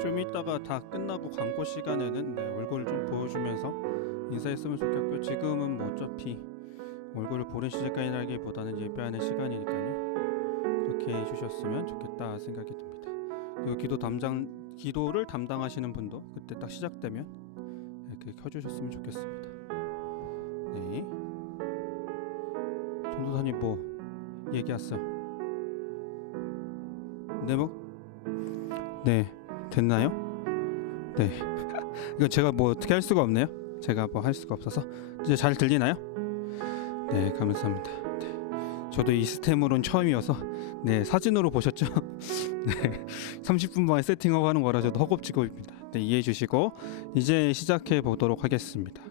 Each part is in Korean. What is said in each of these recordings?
좀 이따가 다 끝나고 광고 시간에는 얼굴을 좀 보여주면서 인사했으면 좋겠고요. 지금은 뭐 어차피 얼굴을 보는 시간이라기보다는 예배하는 시간이니까요. 그렇게 해주셨으면 좋겠다 생각이 듭니다. 그리고 기도를 담당하시는 분도 그때 딱 시작되면 이렇게 켜주셨으면 좋겠습니다. 네, 전도사님 뭐 얘기하세요? 네, 됐나요? 네. 이거 제가 뭐 어떻게 할 수가 없네요. 제가 뭐 할 수가 없어서. 이제 잘 들리나요? 네, 감사합니다. 네. 저도 이 스템으로는 처음이어서 네, 사진으로 보셨죠? 네, 30분 만에 세팅하고 하는 거라 저도 허겁지겁입니다. 네, 이해해 주시고 이제 시작해 보도록 하겠습니다.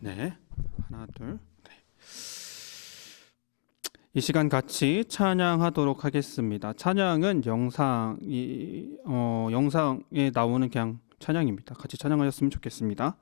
네, 하나, 둘, 네. 이 시간 같이 찬양하도록 하겠습니다. 찬양은 영상에 나오는 그냥 찬양입니다. 같이 찬양하셨으면 좋겠습니다.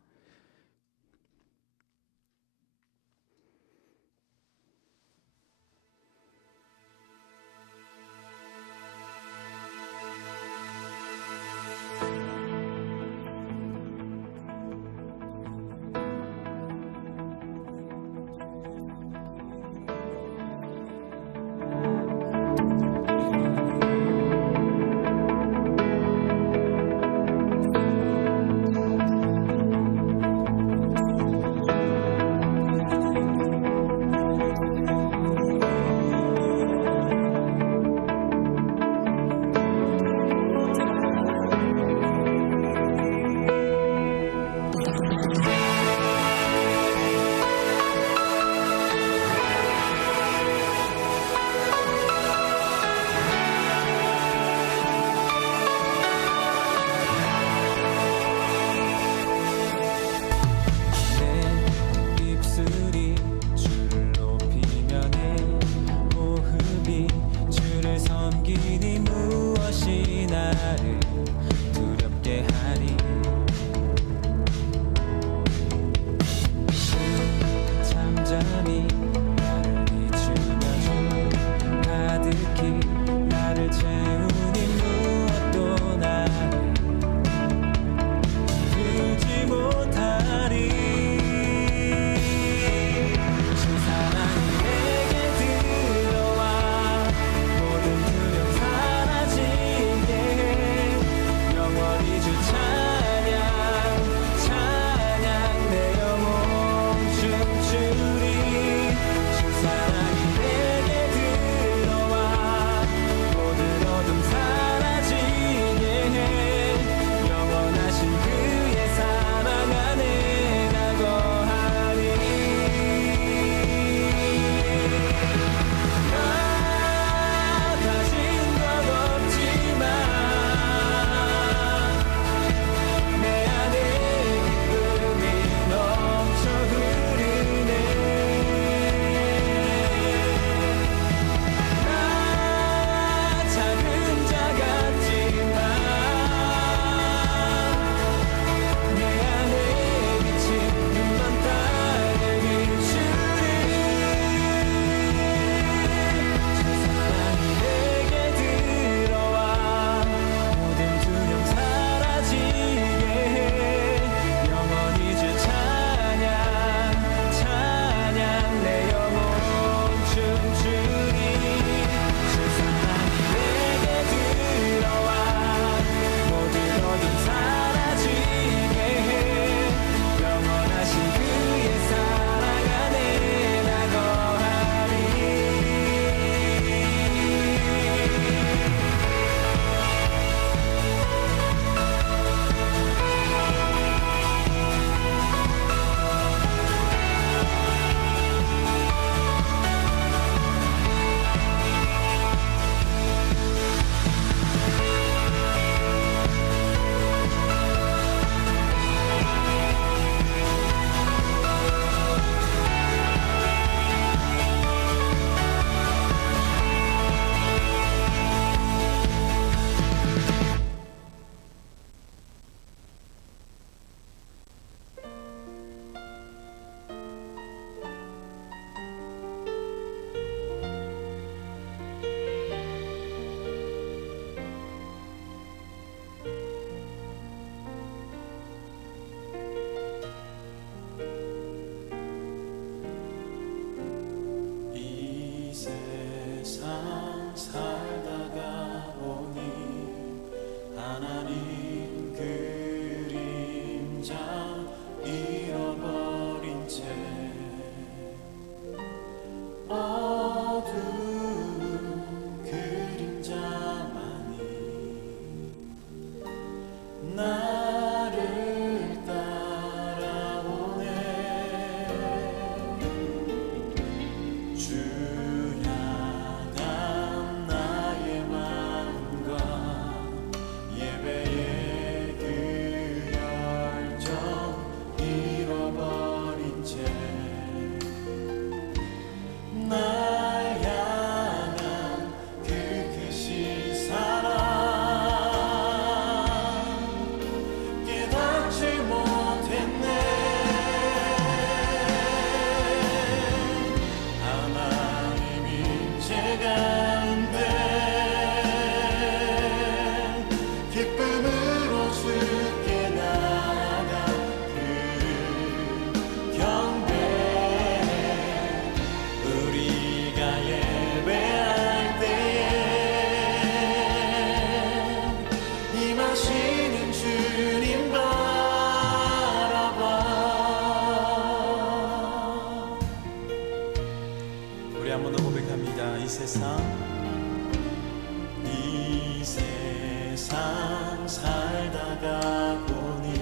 이 세상 살다가 보니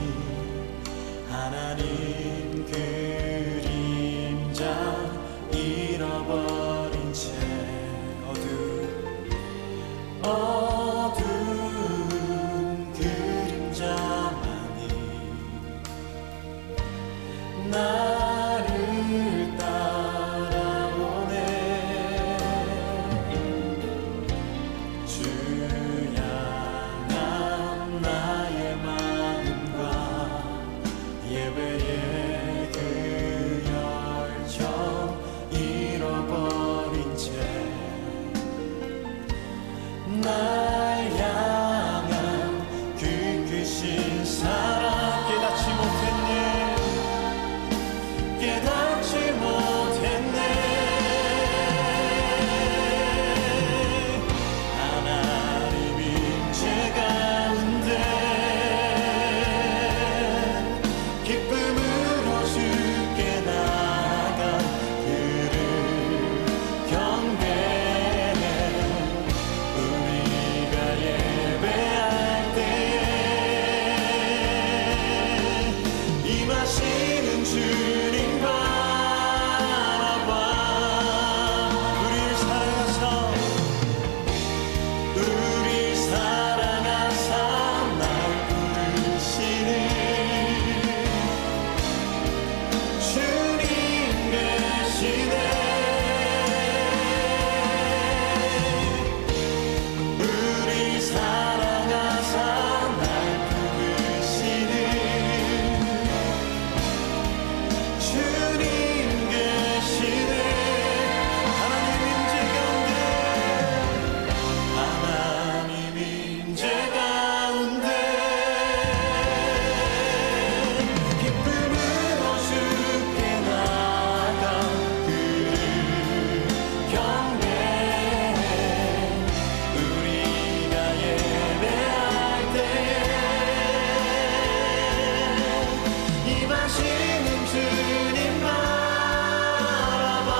하나님 그림자 잃어버린 채 어두운 그림자만이 나를 따라오네. 주 향한 나의 마음과 예배의 그 열정 잃어버린 채 날 향한 그 크신 사랑 깨닫지 못했네. 하나님 임재 가운데 기쁨으로 주께 나아가 그를 경배해. 우리가 예배할 때에 임하시는 주님 바라봐. 우리 사랑하사 날 부르시는 주님 되시네. 우리 사랑하사 날 부르시는 주님 계시네. 하나님 임재 가운데 기쁨으로 주께 나아가 그를 경배해. 우리가 예배할 때에 임하시는 주님 바라봐.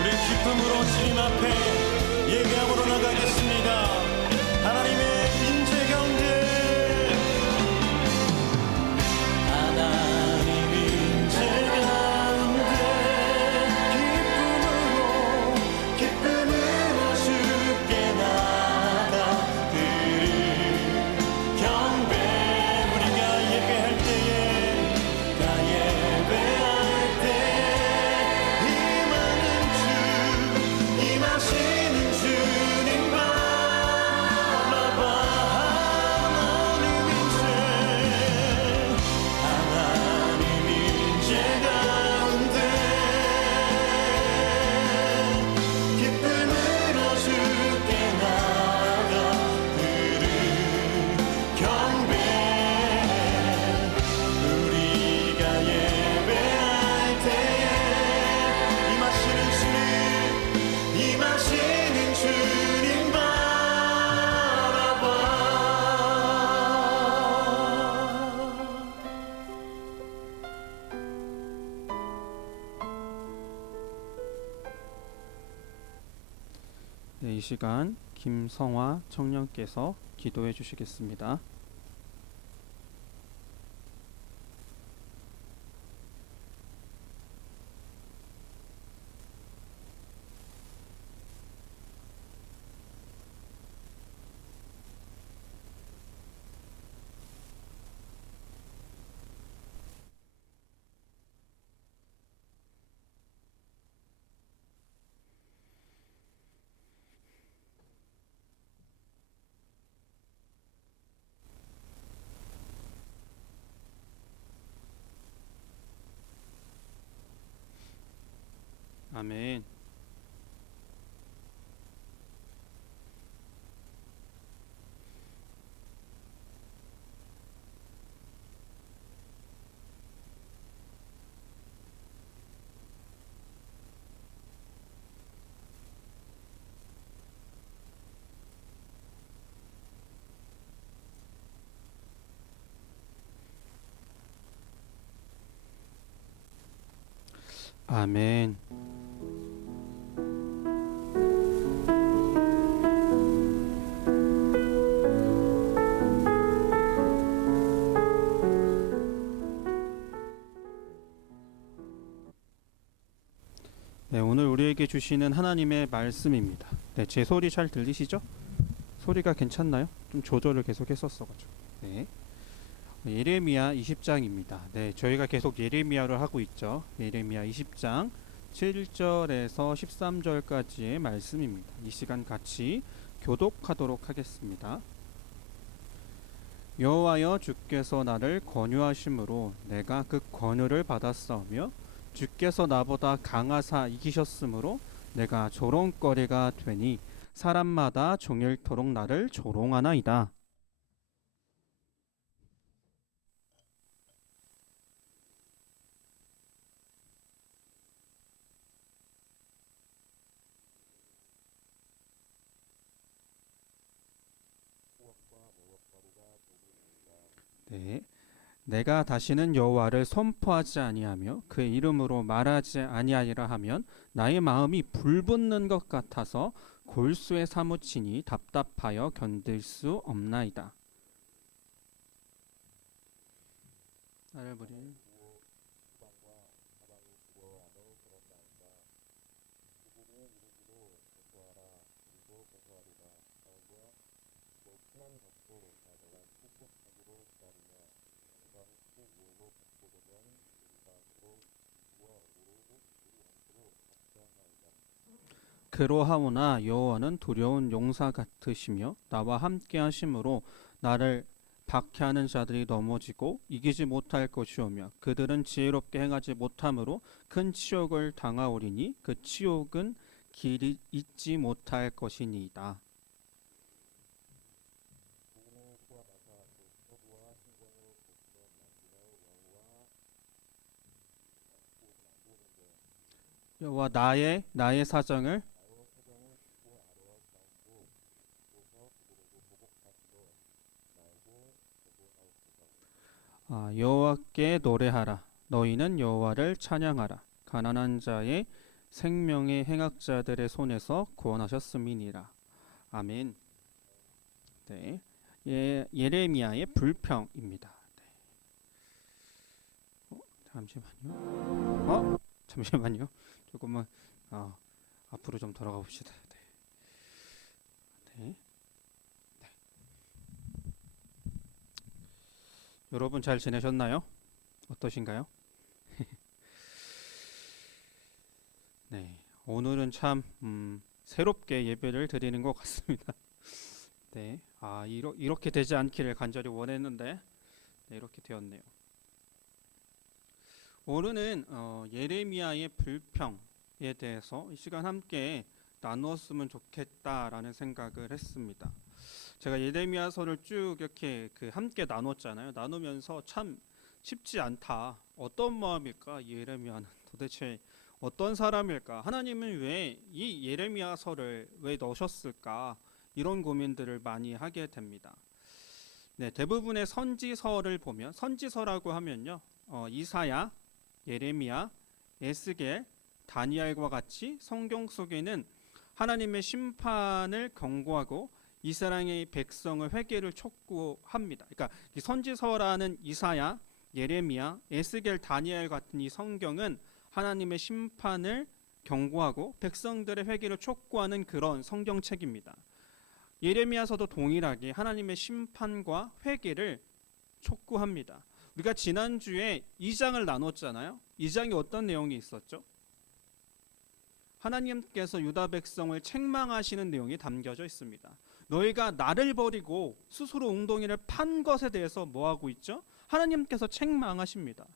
우리 기쁨으로 주님 앞에 예배함으로 나가겠습니다. 하나님의 임재 가운데 하나님 임재 가운데 기쁨으로 주께 나아가 그를 경배해. 우리가 예배할 때에 임하시는 주님 바라봐. 하나님 임재 가운데 기쁨으로 주께 나아가 그를 경배해. 우리가 예배할 때에 임하시는 주님 바라봐. 네, 이 시간 김성화 청년께서 기도해 주시겠습니다. 아멘. 아멘. 네, 오늘 우리에게 주시는 하나님의 말씀입니다. 네, 제 소리 잘 들리시죠? 소리가 괜찮나요? 좀 조절을 계속 했었어가지고. 네. 예레미야 20장입니다. 네, 저희가 계속 예레미야를 하고 있죠. 예레미야 20장 7절에서 13절까지의 말씀입니다. 이 시간 같이 교독하도록 하겠습니다. 여호와여, 주께서 나를 권유하심으로 내가 그 권유를 받았사오며 주께서 나보다 강하사 이기셨으므로 내가 조롱거리가 되니 사람마다 종일토록 나를 조롱하나이다. 네, 내가 다시는 여호와를 선포하지 아니하며 그의 이름으로 말하지 아니하리라 하면 나의 마음이 불붙는 것 같아서 골수에 사무치니 답답하여 견딜 수 없나이다. 나를 부리 그로하오나 여호와는 두려운 용사 같으시며 나와 함께 하심으로 나를 박해하는 자들이 넘어지고 이기지 못할 것이오며 그들은 지혜롭게 행하지 못함으로 큰 치욕을 당하오리니 그 치욕은 길이 잊지 못할 것이니이다. 여호와 나의 사정을 여호와께 노래하라. 너희는 여호와를 찬양하라. 가난한 자의 생명의 행악자들의 손에서 구원하셨음이니라. 아멘. 네, 예레미야의 불평입니다. 네. 잠시만요. 조금만 앞으로 좀 돌아가 봅시다. 네. 네. 여러분 잘 지내셨나요? 어떠신가요? 네, 오늘은 참 새롭게 예배를 드리는 것 같습니다. 네, 이렇게 되지 않기를 간절히 원했는데 네, 이렇게 되었네요. 오늘은 예레미야의 불평에 대해서 이 시간 함께 나누었으면 좋겠다라는 생각을 했습니다. 제가 예레미야서를 쭉 이렇게 함께 나눴잖아요. 나누면서 참 쉽지 않다. 어떤 마음일까? 예레미야는 도대체 어떤 사람일까? 하나님은 왜 이 예레미야서를 왜 넣으셨을까? 이런 고민들을 많이 하게 됩니다. 네, 대부분의 선지서를 보면 선지서라고 하면요, 이사야, 예레미야, 에스겔, 다니엘과 같이 성경 속에는 하나님의 심판을 경고하고 이스라엘의 백성의 회개를 촉구합니다. 그러니까 이 선지서라는 이사야, 예레미야, 에스겔, 다니엘 같은 이 성경은 하나님의 심판을 경고하고 백성들의 회개를 촉구하는 그런 성경책입니다. 예레미야서도 동일하게 하나님의 심판과 회개를 촉구합니다. 우리가 지난주에 2장을 나눴잖아요. 2장이 어떤 내용이 있었죠? 하나님께서 유다 백성을 책망하시는 내용이 담겨져 있습니다. 너희가 나를 버리고 스스로 웅덩이를 판 것에 대해서 뭐하고 있죠? 하나님께서 책망하십니다.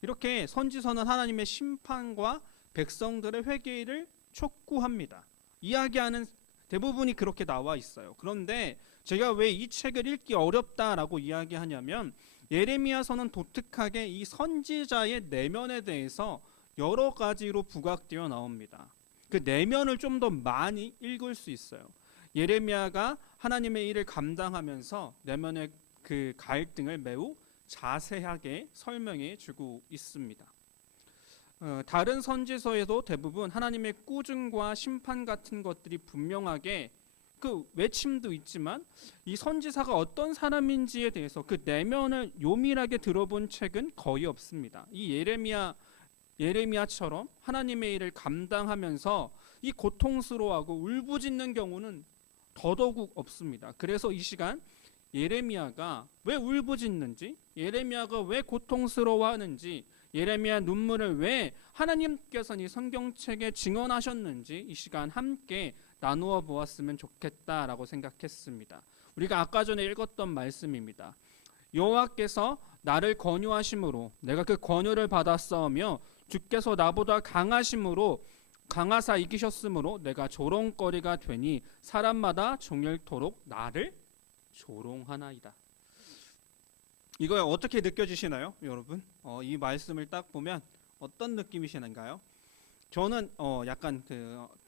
이렇게 선지서는 하나님의 심판과 백성들의 회개를 촉구합니다. 이야기하는 대부분이 그렇게 나와 있어요. 그런데 제가 왜 이 책을 읽기 어렵다라고 이야기하냐면 예레미야서는 독특하게 이 선지자의 내면에 대해서 여러 가지로 부각되어 나옵니다. 그 내면을 좀 더 많이 읽을 수 있어요. 예레미야가 하나님의 일을 감당하면서 내면의 그 갈등을 매우 자세하게 설명해 주고 있습니다. 다른 선지서에도 대부분 하나님의 꾸중과 심판 같은 것들이 분명하게 그 외침도 있지만 이 선지사가 어떤 사람인지에 대해서 그 내면을 요밀하게 들어본 책은 거의 없습니다. 이 예레미야처럼 하나님의 일을 감당하면서 이 고통스러워하고 울부짖는 경우는 더더욱 없습니다. 그래서 이 시간 예레미야가 왜 울부짖는지, 예레미야가 왜 고통스러워하는지, 예레미야 눈물을 왜 하나님께서 이 성경책에 증언하셨는지 이 시간 함께 나누어 보았으면 좋겠다라고 생각했습니다. 우리가 아까 전에 읽었던 말씀입니다. 여호와께서 나를 권유하심으로 내가 그 권유를 받았사오며 주께서 나보다 강하사 이기셨으므로 내가 조롱거리가 되니 사람마다 종일토록 나를 조롱하나이다. 이거 어떻게 느껴지시나요, 여러분? 이 말씀을 딱 보면 어떤 느낌이시는가요? 저는 약간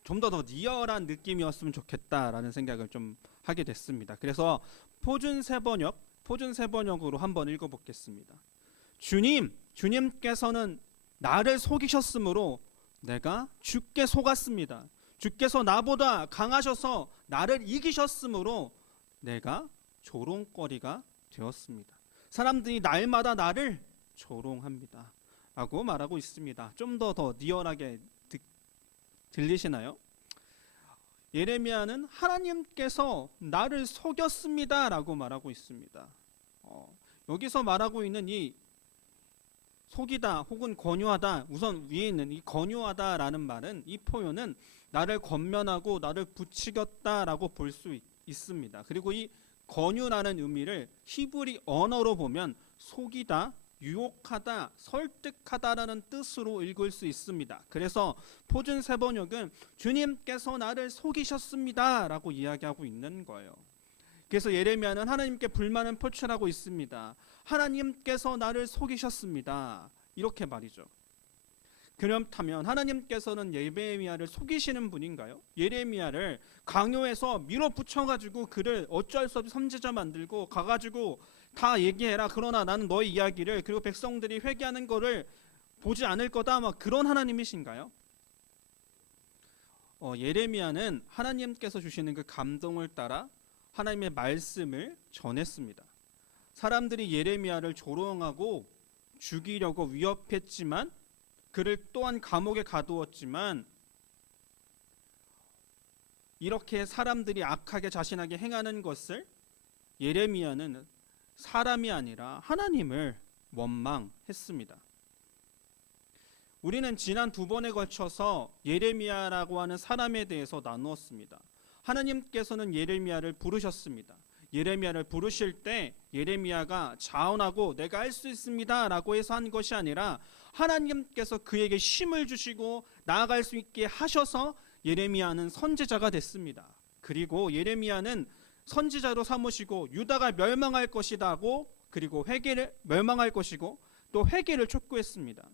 좀 더 리얼한 느낌이었으면 좋겠다라는 생각을 좀 하게 됐습니다. 그래서 포준 세번역으로 한번 읽어보겠습니다. 주님께서는 나를 속이셨으므로 내가 주께 속았습니다. 주께서 나보다 강하셔서 나를 이기셨으므로 내가 조롱거리가 되었습니다. 사람들이 날마다 나를 조롱합니다 라고 말하고 있습니다. 좀 더 리얼하게 들리시나요? 예레미야는 하나님께서 나를 속였습니다 라고 말하고 있습니다. 여기서 말하고 있는 이 속이다 혹은 권유하다, 우선 위에 있는 이 권유하다라는 말은, 이 표현은 나를 권면하고 나를 부추겼다라고 볼 수 있습니다. 그리고 이 권유라는 의미를 히브리 언어로 보면 속이다, 유혹하다, 설득하다라는 뜻으로 읽을 수 있습니다. 그래서 포준 세번역은 주님께서 나를 속이셨습니다 라고 이야기하고 있는 거예요. 그래서 예레미야는 하나님께 불만을 표출하고 있습니다. 하나님께서 나를 속이셨습니다, 이렇게 말이죠. 그렇다면 하나님께서는 예레미야를 속이시는 분인가요? 예레미야를 강요해서 밀어붙여가지고 그를 어쩔 수 없이 선지자 만들고 가가지고 다 얘기해라, 그러나 나는 너의 이야기를, 그리고 백성들이 회개하는 거를 보지 않을 거다, 막 그런 하나님이신가요? 예레미야는 하나님께서 주시는 그 감동을 따라 하나님의 말씀을 전했습니다. 사람들이 예레미야를 조롱하고 죽이려고 위협했지만, 그를 또한 감옥에 가두었지만, 이렇게 사람들이 악하게 자신에게 행하는 것을 예레미야는 사람이 아니라 하나님을 원망했습니다. 우리는 지난 2번에 걸쳐서 예레미야라고 하는 사람에 대해서 나누었습니다. 하나님께서는 예레미야를 부르셨습니다. 예레미야를 부르실 때 예레미야가 자원하고 내가 할 수 있습니다 라고 해서 한 것이 아니라 하나님께서 그에게 힘을 주시고 나아갈 수 있게 하셔서 예레미야는 선지자가 됐습니다. 그리고 예레미야는 선지자로 삼으시고 유다가 멸망할 것이다고, 그리고 회개를 멸망할 것이고 또 회개를 촉구했습니다.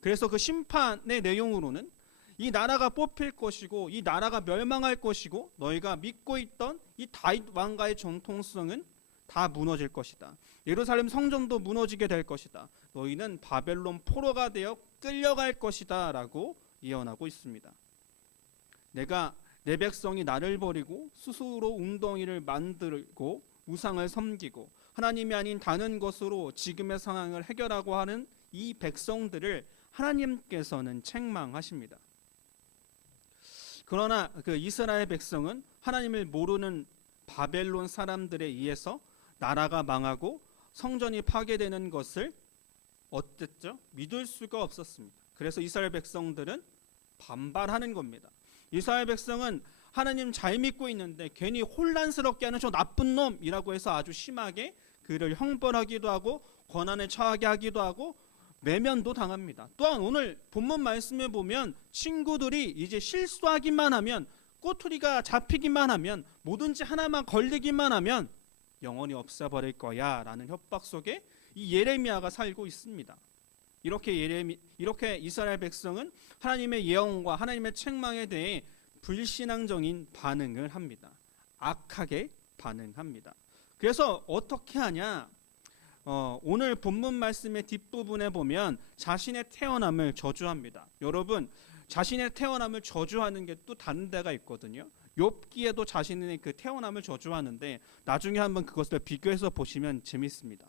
그래서 그 심판의 내용으로는 이 나라가 뽑힐 것이고 이 나라가 멸망할 것이고 너희가 믿고 있던 이 다윗 왕가의 정통성은 다 무너질 것이다. 예루살렘 성전도 무너지게 될 것이다. 너희는 바벨론 포로가 되어 끌려갈 것이다 라고 예언하고 있습니다. 내 백성이 나를 버리고 스스로 웅덩이를 만들고 우상을 섬기고 하나님이 아닌 다른 것으로 지금의 상황을 해결하고 하는 이 백성들을 하나님께서는 책망하십니다. 그러나 그 이스라엘 백성은 하나님을 모르는 바벨론 사람들에 의해서 나라가 망하고 성전이 파괴되는 것을 어땠죠? 믿을 수가 없었습니다. 그래서 이스라엘 백성들은 반발하는 겁니다. 이스라엘 백성은 하나님 잘 믿고 있는데 괜히 혼란스럽게 하는 저 나쁜 놈이라고 해서 아주 심하게 그를 형벌하기도 하고 고난에 처하게 하기도 하고 매면도 당합니다. 또한 오늘 본문 말씀에 보면 친구들이 이제 실수하기만 하면, 꼬투리가 잡히기만 하면, 뭐든지 하나만 걸리기만 하면 영원히 없애버릴 거야 라는 협박 속에 이 예레미야가 살고 있습니다. 이렇게 이스라엘 백성은 하나님의 예언과 하나님의 책망에 대해 불신앙적인 반응을 합니다. 악하게 반응합니다. 그래서 어떻게 하냐? 오늘 본문 말씀의 뒷부분에 보면 자신의 태어남을 저주합니다. 여러분, 자신의 태어남을 저주하는 게 또 다른 데가 있거든요. 욥기에도 자신의 그 태어남을 저주하는데 나중에 한번 그것을 비교해서 보시면 재밌습니다.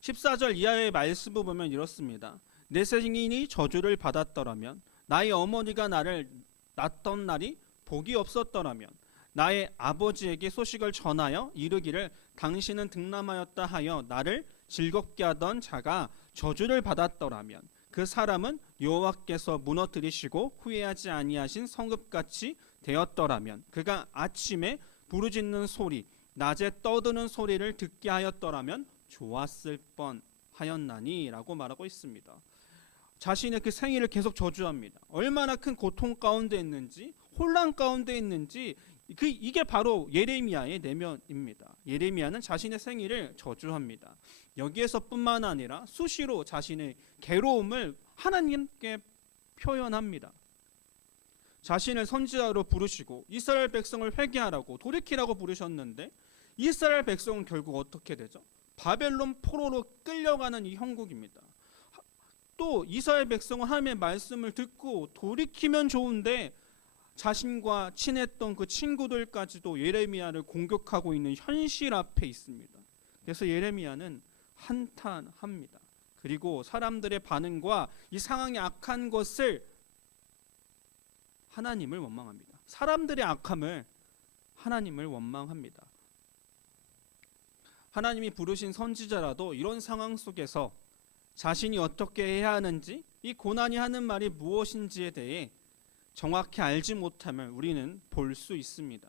14절 이하의 말씀을 보면 이렇습니다. 내 생인이 저주를 받았더라면, 나의 어머니가 나를 낳던 날이 복이 없었더라면, 나의 아버지에게 소식을 전하여 이르기를 당신은 등남하였다 하여 나를 즐겁게 하던 자가 저주를 받았더라면, 그 사람은 여호와께서 무너뜨리시고 후회하지 아니하신 성읍같이 되었더라면, 그가 아침에 부르짖는 소리, 낮에 떠드는 소리를 듣게 하였더라면 좋았을 뻔하였나니 라고 말하고 있습니다. 자신의 그 생일을 계속 저주합니다. 얼마나 큰 고통 가운데 있는지, 혼란 가운데 있는지, 이게 바로 예레미야의 내면입니다. 예레미야는 자신의 생일을 저주합니다. 여기에서뿐만 아니라 수시로 자신의 괴로움을 하나님께 표현합니다. 자신을 선지자로 부르시고 이스라엘 백성을 회개하라고 돌이키라고 부르셨는데 이스라엘 백성은 결국 어떻게 되죠? 바벨론 포로로 끌려가는 이 형국입니다. 또 이스라엘 백성은 하나님의 말씀을 듣고 돌이키면 좋은데 자신과 친했던 그 친구들까지도 예레미야를 공격하고 있는 현실 앞에 있습니다. 그래서 예레미야는 한탄합니다. 그리고 사람들의 반응과 이 상황이 악한 것을 하나님을 원망합니다. 사람들의 악함을 하나님을 원망합니다. 하나님이 부르신 선지자라도 이런 상황 속에서 자신이 어떻게 해야 하는지, 이 고난이 하는 말이 무엇인지에 대해 정확히 알지 못함을 우리는 볼 수 있습니다.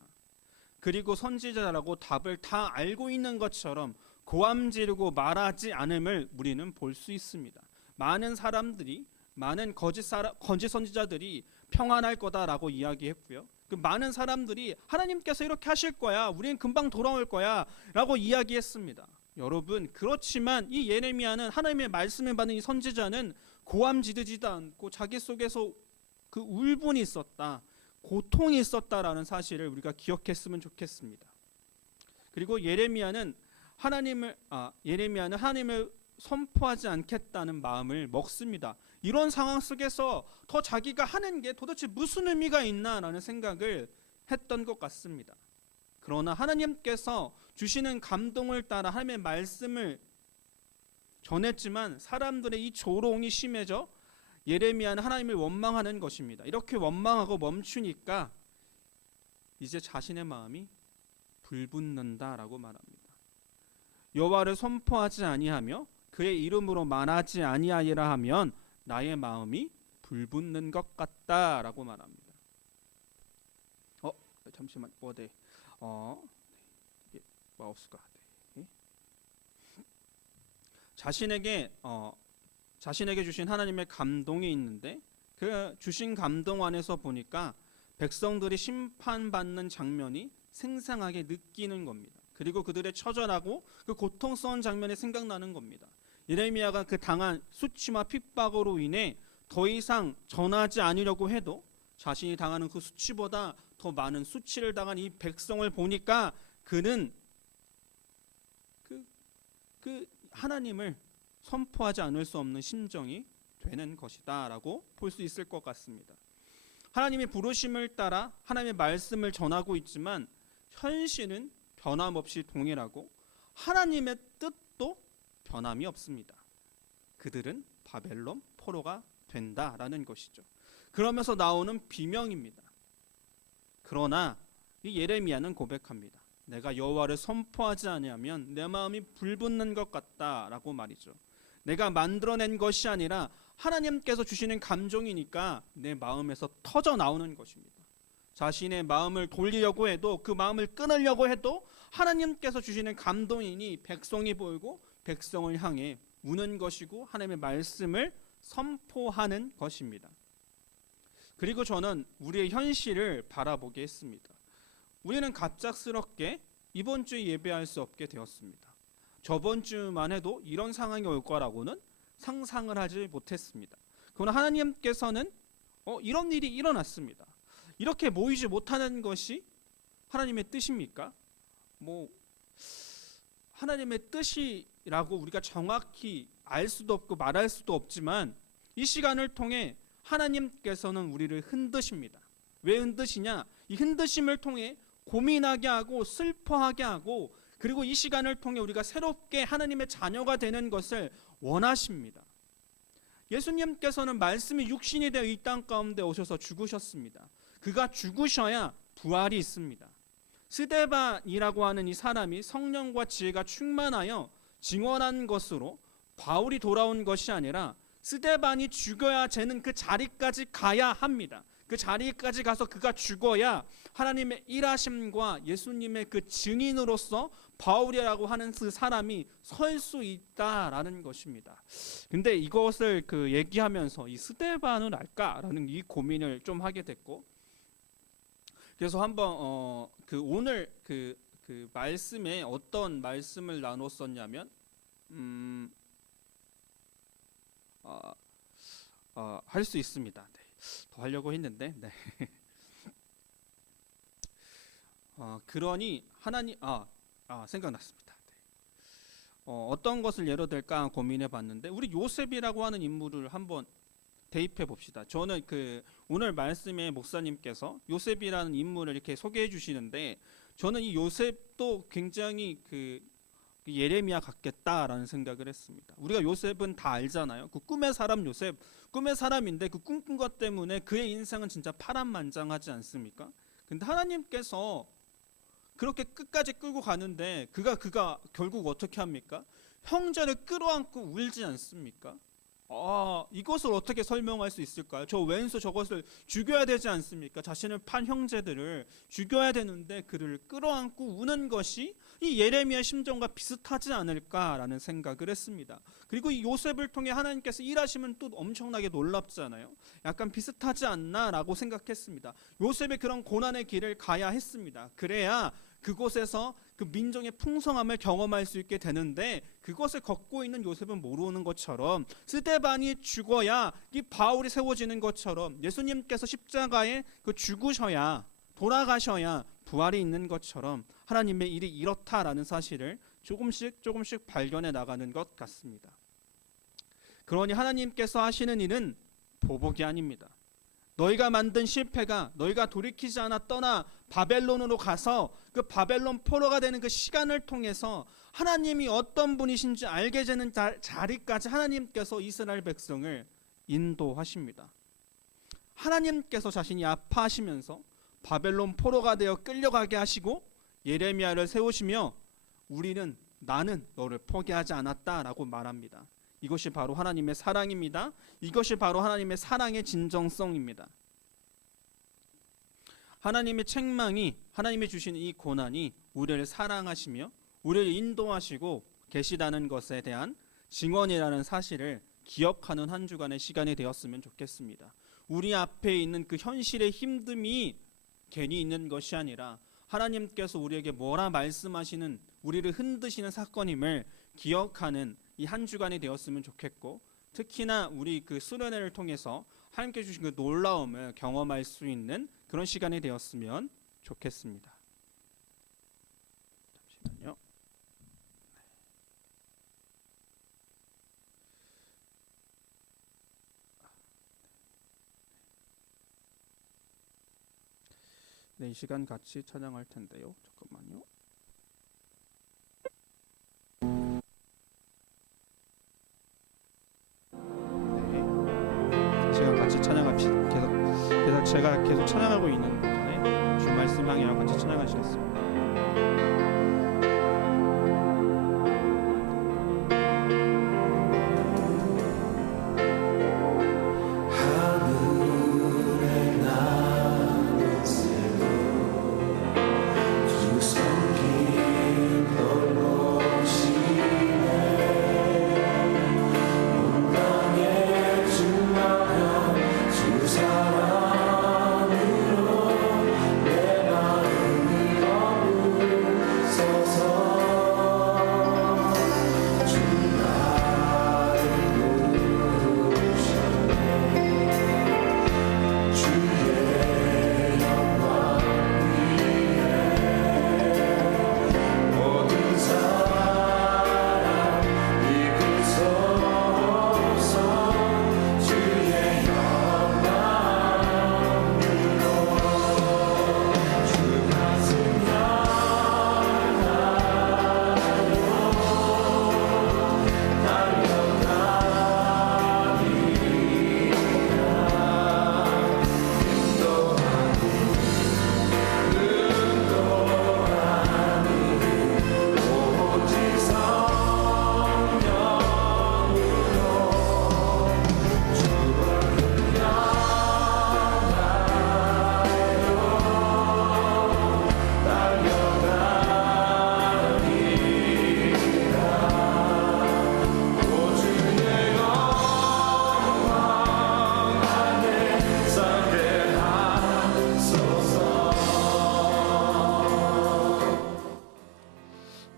그리고 선지자라고 답을 다 알고 있는 것처럼 고함 지르고 말하지 않음을 우리는 볼 수 있습니다. 많은 사람들이, 많은 거짓 선지자들이 평안할 거다라고 이야기했고요. 그 많은 사람들이 하나님께서 이렇게 하실 거야, 우리는 금방 돌아올 거야 라고 이야기했습니다. 여러분, 그렇지만 이 예레미야는, 하나님의 말씀을 받은 이 선지자는 고함 지르지도 않고 자기 속에서 그 울분이 있었다, 고통이 있었다라는 사실을 우리가 기억했으면 좋겠습니다. 그리고 예레미야는 하나님을 선포하지 않겠다는 마음을 먹습니다. 이런 상황 속에서 더 자기가 하는 게 도대체 무슨 의미가 있나라는 생각을 했던 것 같습니다. 그러나 하나님께서 주시는 감동을 따라 하나님의 말씀을 전했지만 사람들의 이 조롱이 심해져 예레미야는 하나님을 원망하는 것입니다. 이렇게 원망하고 멈추니까 이제 자신의 마음이 불붙는다라고 말합니다. 여호와를 선포하지 아니하며 그의 이름으로 말하지 아니하리라 하면 나의 마음이 불붙는 것 같다라고 말합니다. 잠시만, 마우스가 자신에게 주신 하나님의 감동이 있는데 그 주신 감동 안에서 보니까 백성들이 심판받는 장면이 생생하게 느끼는 겁니다. 그리고 그들의 처절하고 그 고통스러운 장면이 생각나는 겁니다. 예레미야가 그 당한 수치와 핍박으로 인해 더 이상 전하지 않으려고 해도 자신이 당하는 그 수치보다 더 많은 수치를 당한 이 백성을 보니까 그는 그 하나님을 선포하지 않을 수 없는 심정이 되는 것이다 라고 볼 수 있을 것 같습니다. 하나님이 부르심을 따라 하나님의 말씀을 전하고 있지만 현실은 변함없이 동일하고 하나님의 뜻도 변함이 없습니다. 그들은 바벨론 포로가 된다라는 것이죠. 그러면서 나오는 비명입니다. 그러나 이 예레미야는 고백합니다. 내가 여호와를 선포하지 아니하면 내 마음이 불붙는 것 같다라고 말이죠. 내가 만들어낸 것이 아니라 하나님께서 주시는 감정이니까 내 마음에서 터져 나오는 것입니다. 자신의 마음을 돌리려고 해도, 그 마음을 끊으려고 해도 하나님께서 주시는 감동이니 백성이 보이고 백성을 향해 우는 것이고 하나님의 말씀을 선포하는 것입니다. 그리고 저는 우리의 현실을 바라보게 했습니다. 우리는 갑작스럽게 이번 주에 예배할 수 없게 되었습니다. 저번 주만 해도 이런 상황이 올 거라고는 상상을 하지 못했습니다. 그러나 하나님께서는 이런 일이 일어났습니다. 이렇게 모이지 못하는 것이 하나님의 뜻입니까? 하나님의 뜻이라고 우리가 정확히 알 수도 없고 말할 수도 없지만 이 시간을 통해 하나님께서는 우리를 흔드십니다. 왜 흔드시냐? 이 흔드심을 통해 고민하게 하고 슬퍼하게 하고 그리고 이 시간을 통해 우리가 새롭게 하나님의 자녀가 되는 것을 원하십니다. 예수님께서는 말씀이 육신이 되어 이 땅 가운데 오셔서 죽으셨습니다. 그가 죽으셔야 부활이 있습니다. 스데반이라고 하는 이 사람이 성령과 지혜가 충만하여 증언한 것으로 바울이 돌아온 것이 아니라 스데반이 죽어야 쟤는 그 자리까지 가야 합니다. 그 자리까지 가서 그가 죽어야 하나님의 일하심과 예수님의 그 증인으로서 바울이라고 하는 그 사람이 설 수 있다라는 것입니다. 근데 이것을 얘기하면서 이 스데반은 알까라는 이 고민을 좀 하게 됐고, 그래서 한번 오늘 그 말씀에 어떤 말씀을 나눴었냐면 할 수 있습니다. 네. 더 하려고 했는데 네. 그러니 하나님 생각났습니다. 네. 어떤 것을 예로 들까 고민해 봤는데 우리 요셉이라고 하는 인물을 한번 대입해 봅시다. 저는 오늘 말씀에 목사님께서 요셉이라는 인물을 이렇게 소개해 주시는데 저는 이 요셉도 굉장히 예레미야 같겠다라는 생각을 했습니다. 우리가 요셉은 다 알잖아요. 그 꿈의 사람 요셉, 꿈의 사람인데 그 꿈꾼 것 때문에 그의 인생은 진짜 파란만장하지 않습니까? 근데 하나님께서 그렇게 끝까지 끌고 가는데 그가 결국 어떻게 합니까? 형제를 끌어안고 울지 않습니까? 이것을 어떻게 설명할 수 있을까요? 저 왼수 저것을 죽여야 되지 않습니까? 자신을 판 형제들을 죽여야 되는데 그를 끌어안고 우는 것이 이 예레미야 심정과 비슷하지 않을까라는 생각을 했습니다. 그리고 이 요셉을 통해 하나님께서 일하시면 또 엄청나게 놀랍잖아요. 약간 비슷하지 않나라고 생각했습니다. 요셉의 그런 고난의 길을 가야 했습니다. 그래야 그곳에서 그 민족의 풍성함을 경험할 수 있게 되는데 그것을 걷고 있는 요셉은 모르는 것처럼 스데반이 죽어야 이 바울이 세워지는 것처럼 예수님께서 십자가에 죽으셔야 돌아가셔야 부활이 있는 것처럼 하나님의 일이 이렇다라는 사실을 조금씩 발견해 나가는 것 같습니다. 그러니 하나님께서 하시는 일은 보복이 아닙니다. 너희가 만든 실패가 너희가 돌이키지 않아 떠나 바벨론으로 가서 그 바벨론 포로가 되는 그 시간을 통해서 하나님이 어떤 분이신지 알게 되는 자리까지 하나님께서 이스라엘 백성을 인도하십니다. 하나님께서 자신이 아파하시면서 바벨론 포로가 되어 끌려가게 하시고 예레미야를 세우시며 나는 너를 포기하지 않았다라고 말합니다. 이것이 바로 하나님의 사랑입니다. 이것이 바로 하나님의 사랑의 진정성입니다. 하나님의 책망이 하나님이 주신 이 고난이 우리를 사랑하시며 우리를 인도하시고 계시다는 것에 대한 증언이라는 사실을 기억하는 한 주간의 시간이 되었으면 좋겠습니다. 우리 앞에 있는 그 현실의 힘듦이 괜히 있는 것이 아니라 하나님께서 우리에게 뭐라 말씀하시는 우리를 흔드시는 사건임을 기억하는 이 한 주간이 되었으면 좋겠고 특히나 우리 수련회를 통해서 하나님께 주신 그 놀라움을 경험할 수 있는 그런 시간이 되었으면 좋겠습니다. 잠시만요. 네, 이 시간 같이 찬양할 텐데요. 잠깐만요. 같이 찬양합시다. 계속 제가 계속 찬양하고 있는 동안에 주 말씀 향하여 같이 찬양하시겠습니다. 사랑으로 내 마음을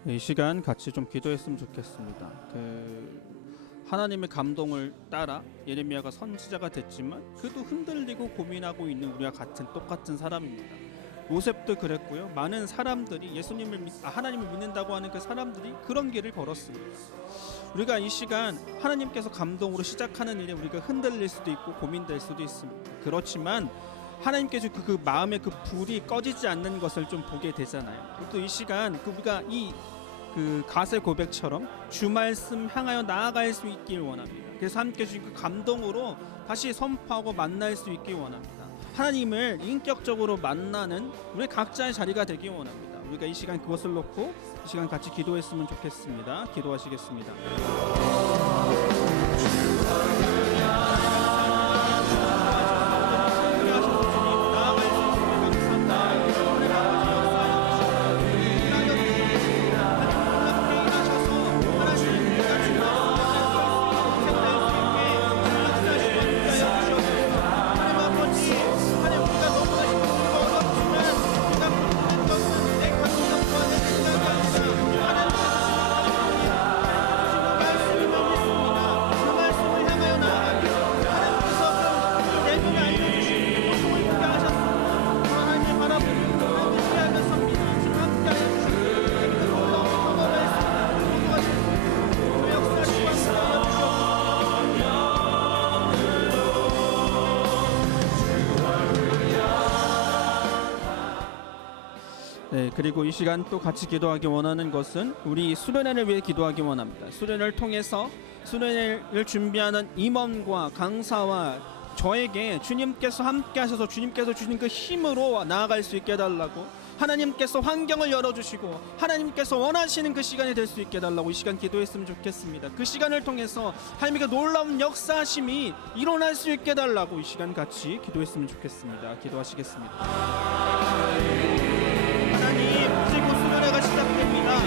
이 시간 같이 좀 기도했으면 좋겠습니다. 하나님의 감동을 따라 예레미야가 선지자가 됐지만 그도 흔들리고 고민하고 있는 우리와 똑같은 사람입니다. 요셉도 그랬고요. 많은 사람들이 하나님을 믿는다고 하는 그 사람들이 그런 길을 걸었습니다. 우리가 이 시간 하나님께서 감동으로 시작하는 일에 우리가 흔들릴 수도 있고 고민될 수도 있습니다. 그렇지만 하나님께서 그 마음의 그 불이 꺼지지 않는 것을 좀 보게 되잖아요. 또 이 시간 우리가 그 가세 고백처럼 주 말씀 향하여 나아갈 수 있길 원합니다. 그래서 함께 주신 그 감동으로 다시 선포하고 만날 수 있길 원합니다. 하나님을 인격적으로 만나는 우리 각자의 자리가 되길 원합니다. 우리가 이 시간 그것을 놓고 이 시간 같이 기도했으면 좋겠습니다. 기도하시겠습니다. 네, 그리고 이 시간 또 같이 기도하기 원하는 것은 우리 수련회를 위해 기도하기 원합니다. 수련회를 통해서 수련회를 준비하는 임원과 강사와 저에게 주님께서 함께 하셔서 주님께서 주신 그 힘으로 나아갈 수 있게 해달라고, 하나님께서 환경을 열어주시고 하나님께서 원하시는 그 시간이 될 수 있게 해달라고 이 시간 기도했으면 좋겠습니다. 그 시간을 통해서 하나님의 놀라운 역사심이 일어날 수 있게 해달라고 이 시간 같이 기도했으면 좋겠습니다. 기도하시겠습니다. 하나님, 이제 곧 수련회가 시작됩니다.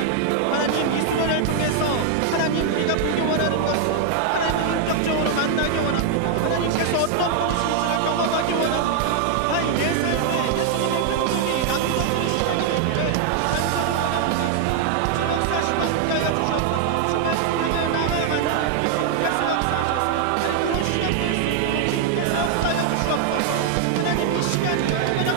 하나님, 이 수련회를 통해서 하나님 우리가 보기 원하는 것은 하나님 인격적으로 만나기 원합니다. 하나님께서 어떤 분이신지를 경험하기 원합니다. 예수님의 행동이 남성의 시간을 역사시고 함께하여 주셔서 주의 수련회를 나아가는 예수님께서 역사하셔서 그런 시간 될 수 있도록 역사하여 주시옵소서. 하나님, 이 시간이 특별한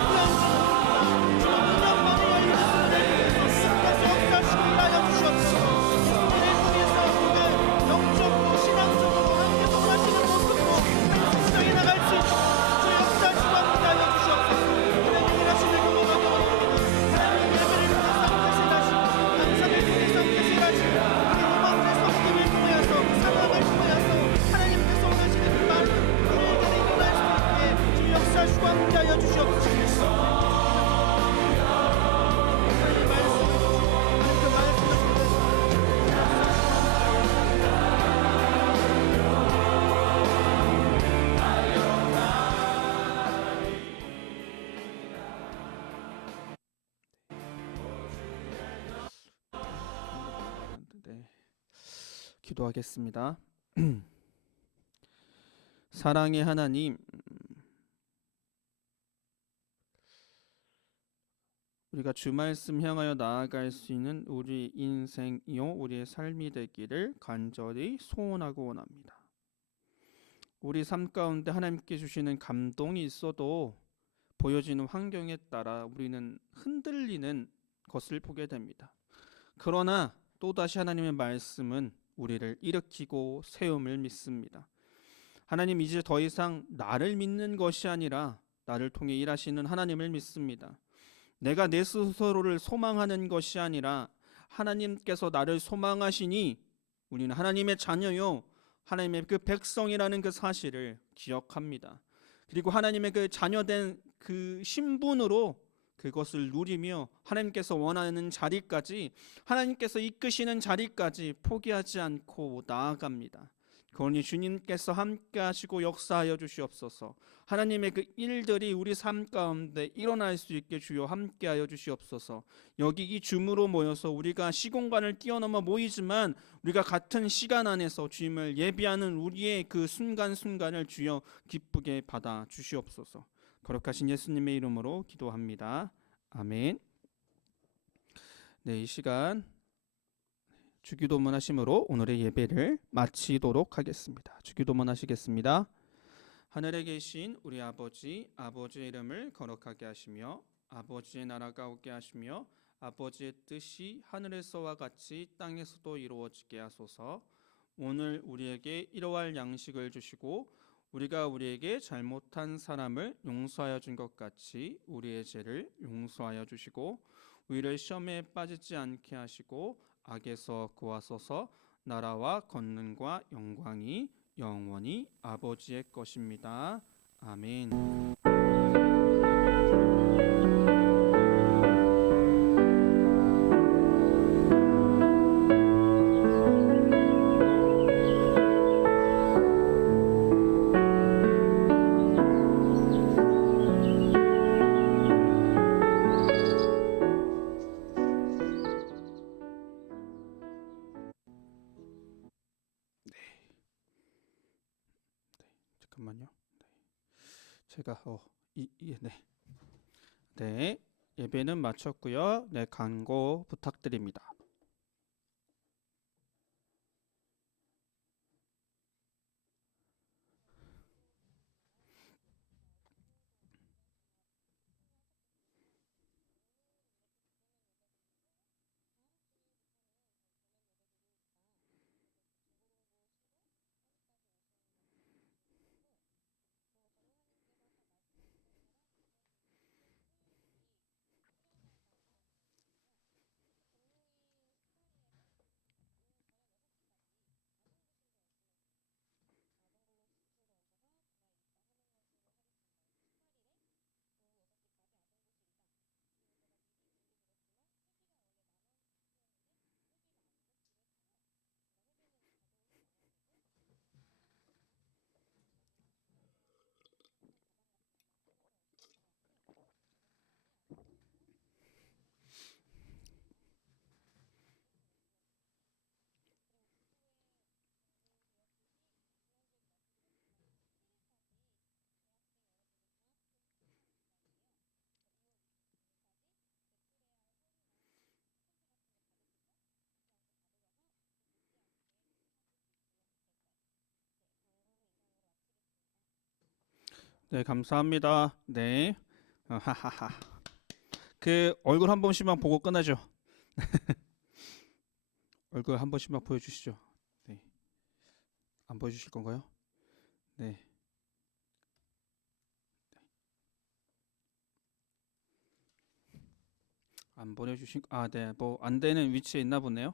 기도하겠습니다. 사랑의 하나님, 우리가 주 말씀 향하여 나아갈 수 있는 우리 인생이요 우리의 삶이 되기를 간절히 소원하고 원합니다. 우리 삶 가운데 하나님께 주시는 감동이 있어도 보여지는 환경에 따라 우리는 흔들리는 것을 보게 됩니다. 그러나 또다시 하나님의 말씀은 우리를 일으키고 세움을 믿습니다. 하나님, 이제 더 이상 나를 믿는 것이 아니라 나를 통해 일하시는 하나님을 믿습니다. 내가 내 스스로를 소망하는 것이 아니라 하나님께서 나를 소망하시니 우리는 하나님의 자녀요 하나님의 그 백성이라는 그 사실을 기억합니다. 그리고 하나님의 그 자녀된 그 신분으로 그것을 누리며 하나님께서 원하는 자리까지, 하나님께서 이끄시는 자리까지 포기하지 않고 나아갑니다. 그러니 주님께서 함께 하시고 역사하여 주시옵소서. 하나님의 그 일들이 우리 삶 가운데 일어날 수 있게 주여 함께하여 주시옵소서. 여기 이 줌으로 모여서 우리가 시공간을 뛰어넘어 모이지만 우리가 같은 시간 안에서 주님을 예비하는 우리의 그 순간순간을 주여 기쁘게 받아 주시옵소서. 거룩하신 예수님의 이름으로 기도합니다. 아멘. 네, 이 시간 주기도문 하심으로 오늘의 예배를 마치도록 하겠습니다. 주기도문 하시겠습니다. 하늘에 계신 우리 아버지, 아버지의 이름을 거룩하게 하시며 아버지의 나라가 오게 하시며 아버지의 뜻이 하늘에서와 같이 땅에서도 이루어지게 하소서. 오늘 우리에게 일용할 양식을 주시고 우리가 우리에게 잘못한 사람을 용서하여 준 것 같이 우리의 죄를 용서하여 주시고 우리를 시험에 빠지지 않게 하시고 악에서 구하소서. 나라와 권능과 영광이 영원히 아버지의 것입니다. 아멘. 잠깐만요. 제가 네, 예배는 마쳤고요. 네, 간고 부탁드립니다. 네, 감사합니다. 네. 하하하. 그 얼굴 한 번씩만 보고 끝나죠. 얼굴 한 번씩만 보여주시죠. 네. 안 보여주실 건가요? 네. 안 보내주신 네, 뭐 안 되는 위치에 있나 보네요.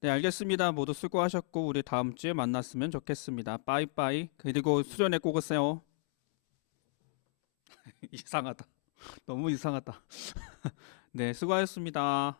네, 알겠습니다. 모두 수고하셨고 우리 다음 주에 만났으면 좋겠습니다. 빠이빠이. 그리고 수련회 꼭 오세요. 이상하다. 너무 이상하다. 네, 수고하셨습니다.